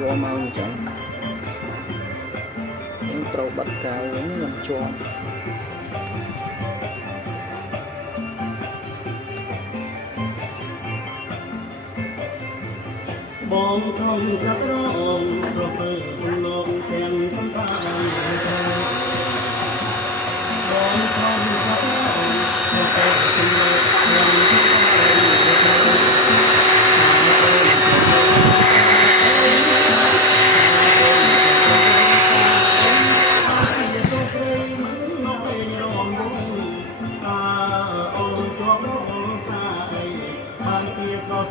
យកមកអញ្ចឹងយើងត្រូវបិទកៅវិញខ្ញុំជាប់បងខំសក្រងស្រពើលោកទាំងកំបាបងខំសក្រងស្រពើលោកទាំង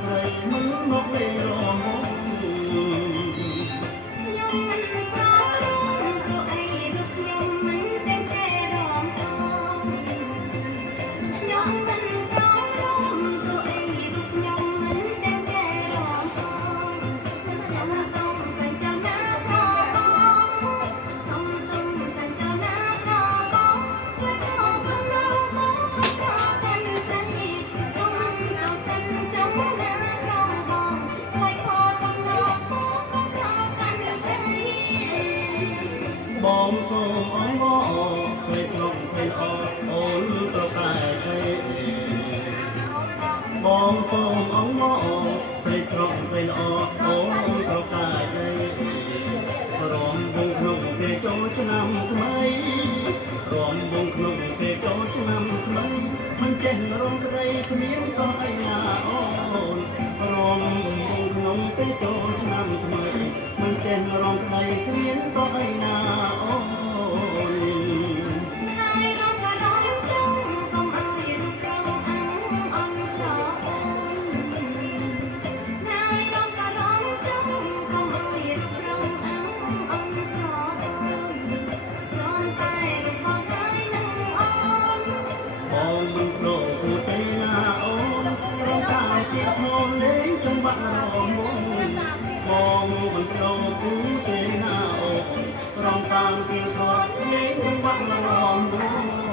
ស្រីមិនមកលេរមបងសូមអងមកស្រីស្រុកស្រីអអូនប្រតែបងសូមអងមកស្រីស្រុកស្រីអអូនប្រតែរំវងក្នុងពេលចូលឆ្នាំថ្មីរំវងក្នុងពេលចូលឆ្នាំថ្មីមិនចេះរងក្តីគ្មានក៏អីណាអូនរំវងក្នុងពេលចូលឆ្នាំថ្មីមិនចេះរងក្តីគ្មានក៏អីណាអូមិនប្រោគូទេណាអូនរងកាយសៀកធំលេងចង្វាក់រំវងបងមិនប្រោគូទេណាអូនរងតាមសៀកធំលេងចង្វាក់រំវង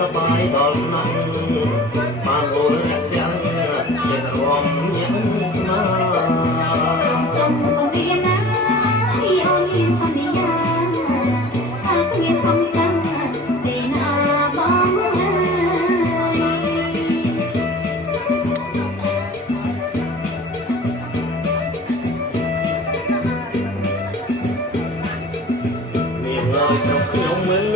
សបាយដល់ណាស់បានអូនអ្នកទាំងជារំញ៉ាំស្មាចំសំរៀនណាពីអូនមានសន្យាថាគ្មានសំសាទេណាបងអើយមានឡើយស្រុកខ្ញុំមើល